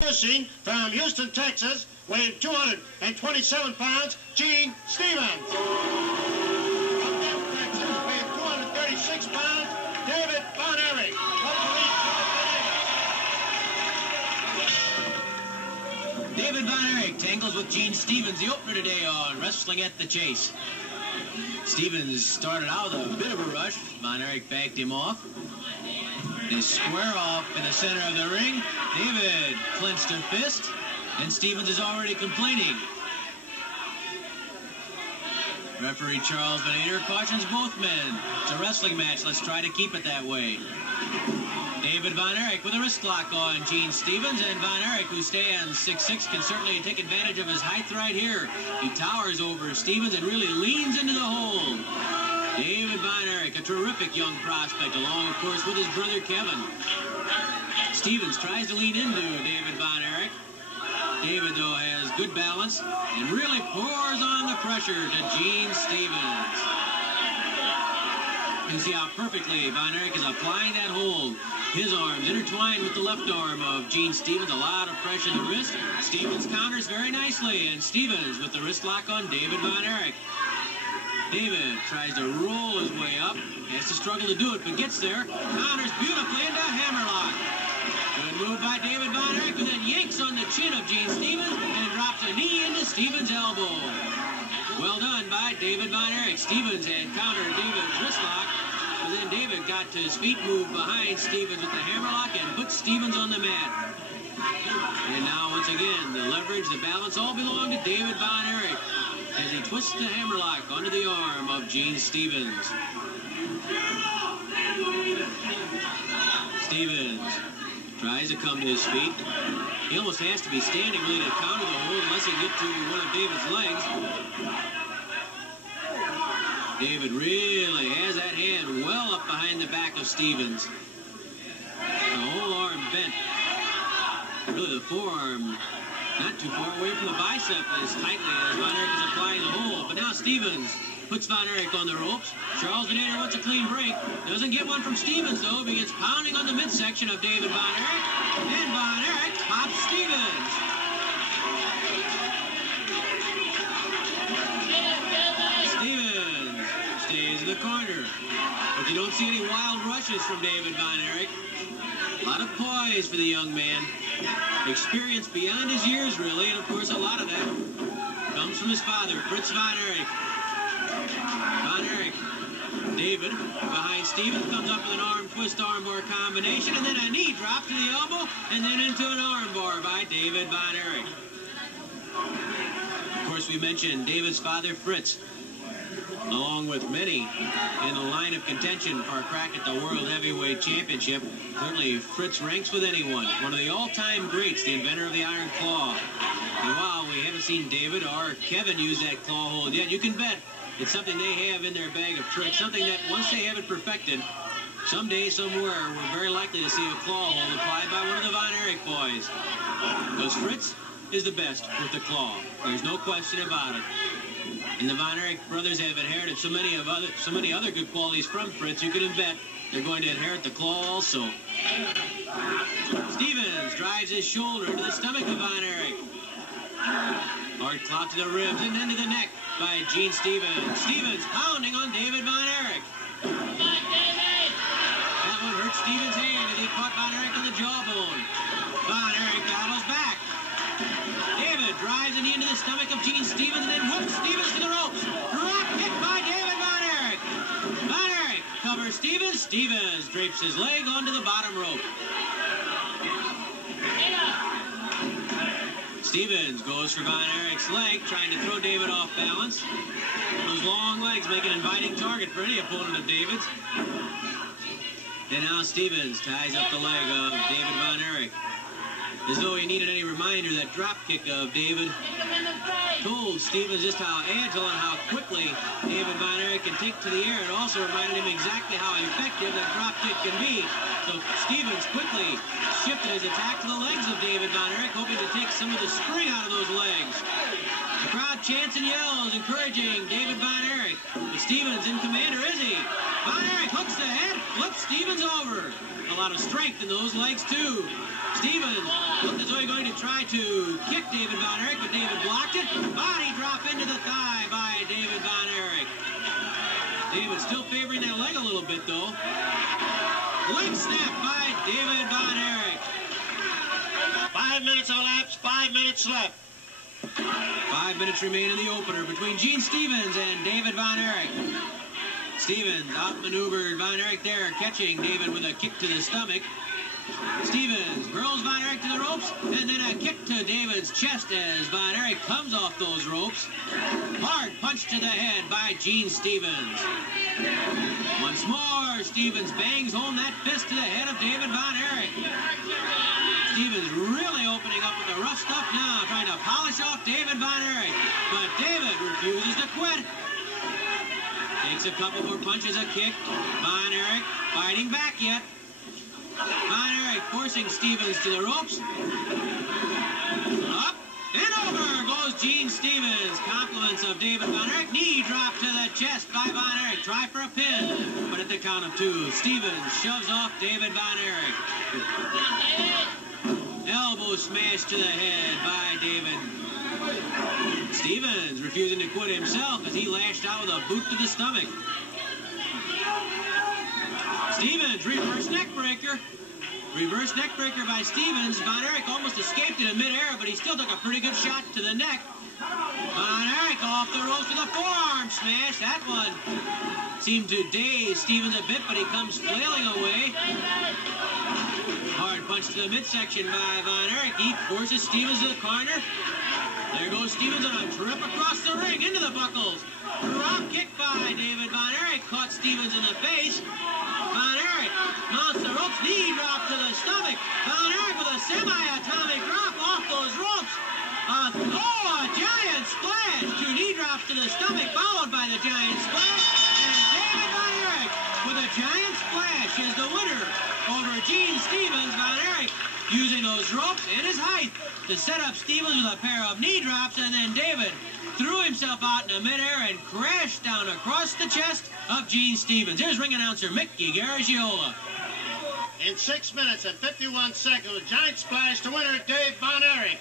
Introducing from Houston, Texas, weighing 227 pounds, Gene Stevens. From Denver, Texas, weighing 236 pounds, David Von Erich. David Von Erich tangles with Gene Stevens, the opener today on Wrestling at the Chase. Stevens started out with a bit of a rush. Von Erich backed him off. They square off in the center of the ring. David clenched a fist, and Stevens is already complaining. Referee Charles Benader cautions both men. It's a wrestling match. Let's try to keep it that way. David Von Erich with a wrist lock on Gene Stevens, and Von Erich, who stands 6'6", can certainly take advantage of his height right here. He towers over Stevens and really leans into the hold. David Von Erich, a terrific young prospect, along, of course, with his brother Kevin. Stevens tries to lean into David Von Erich. David, though, has good balance and really pours on the pressure to Gene Stevens. You can see how perfectly Von Erich is applying that hold. His arms intertwined with the left arm of Gene Stevens. A lot of pressure in the wrist. Stevens counters very nicely, and Stevens with the wrist lock on David Von Erich. David tries to roll his way up. He has to struggle to do it, but gets there. Counters beautifully into a hammerlock. Good move by David Von Erich, who then yanks on the chin of Gene Stevens and drops a knee into Stevens' elbow. Well done by David Von Erich. Stevens had countered David's wrist lock, but then David got to his feet, moved behind Stevens with the hammerlock, and put Stevens on the mat. And now, once again, the leverage, the balance all belong to David Von Erich as he twists the hammerlock onto the arm of Gene Stevens. Stevens tries to come to his feet. He almost has to be standing really to counter the hold unless he gets to one of David's legs. David really has that hand well up behind the back of Stevens. The whole arm bent. Really, the forearm not too far away from the bicep as tightly as Von Erich is applying the hold. But now Stevens puts Von Erich on the ropes. Charles Benader wants a clean break. Doesn't get one from Stevens, though. Begins pounding on the midsection of David Von Erich. And Von Erich pops Stevens. Stevens stays in the corner. But you don't see any wild rushes from David Von Erich. A lot of poise for the young man. Experience beyond his years, really, and of course a lot of that comes from his father, Fritz Von Erich. Von Erich, David, behind Stevens, comes up with an arm twist armbar combination, and then a knee drop to the elbow, and then into an armbar by David Von Erich. Of course, we mentioned David's father, Fritz, along with many in the line of contention for a crack at the World Heavyweight Championship. Certainly, Fritz ranks with anyone. One of the all-time greats, the inventor of the Iron Claw. And while we haven't seen David or Kevin use that claw hold yet, you can bet it's something they have in their bag of tricks, something that once they have it perfected, someday, somewhere, we're very likely to see a claw hold applied by one of the Von Erich boys. Because Fritz is the best with the claw. There's no question about it. And the Von Erich brothers have inherited so many other good qualities from Fritz. You can bet they're going to inherit the claw also. Stevens drives his shoulder into the stomach of Von Erich. Hard clout to the ribs and then to the neck by Gene Stevens. Stevens pounding on David Von Erich. That one hurt Stevens' hand as he caught Von Erich in the jawbone. Von Erich battles back. David drives a knee into the stomach of Gene Stevens and then whoops Stevens to the ropes. Drop kick by David Von Erich. Von Erich covers Stevens. Stevens drapes his leg onto the bottom rope. Stevens goes for Von Erich's leg, trying to throw David off balance. Those long legs make an inviting target for any opponent of David's. And now Stevens ties up the leg of David Von Erich. As though he needed any reminder, that drop kick of David told Stevens just how agile and how quickly David Von Erich can take to the air. It also reminded him exactly how effective that drop kick can be. So Stevens quickly shifted his attack to the legs of David Von Erich, hoping to take some of the spring out of those legs. The crowd chants and yells, encouraging David Von Erich. But Stevens in command, or is he? Von Erich hooks the head, flips Stevens over. A lot of strength in those legs, too. Stevens looked as though he was going to try to kick David Von Erich, but David blocked it. Body drop into the thigh by David Von Erich. David still favoring that leg a little bit, though. Leg snap by David Von Erich. 5 minutes elapsed, 5 minutes left. 5 minutes remain in the opener between Gene Stevens and David Von Erich. Stevens outmaneuvered Von Erich there, catching David with a kick to the stomach. Stevens hurls Von Erich to the ropes, and then a kick to David's chest as Von Erich comes off those ropes. Hard punch to the head by Gene Stevens. Once more, Stevens bangs home that fist to the head of David Von Erich. Stevens really opening up with the rough stuff now, trying to polish off David Von Erich. But David refuses to quit. Takes a couple more punches, a kick. Von Erich fighting back yet. Von Erich forcing Stevens to the ropes. Up and over goes Gene Stevens. Compliments of David Von Erich. Knee drop to the chest by Von Erich. Try for a pin. But at the count of 2, Stevens shoves off David Von Erich. Elbow smash to the head by David. Stevens refusing to quit himself as he lashed out with a boot to the stomach. Stevens, reverse neck breaker. Reverse neck breaker by Stevens. Von Erich almost escaped it in midair, but he still took a pretty good shot to the neck. Von Erich off the ropes with a forearm smash. That one seemed to daze Stevens a bit, but he comes flailing away. Hard punch to the midsection by Von Erich. He forces Stevens to the corner. There goes Stevens on a trip across the ring into the buckles. Drop kick by David Von Erich. Caught Stevens in the face. Von Erich mounts the ropes. Knee drop to the stomach. Von Erich with a semi-atomic drop off those ropes. A giant splash. 2 knee drops to the stomach, followed by the giant splash. And David Von Erich with a giant splash is the winner over Gene Stevens. Von Erich using those ropes and his height to set up Stevens with a pair of knee drops, and then David threw himself out into midair and crashed down across the chest of Gene Stevens. Here's ring announcer Mickey Garagiola. In 6 minutes and 51 seconds, a giant splash to winner Dave Von Erich.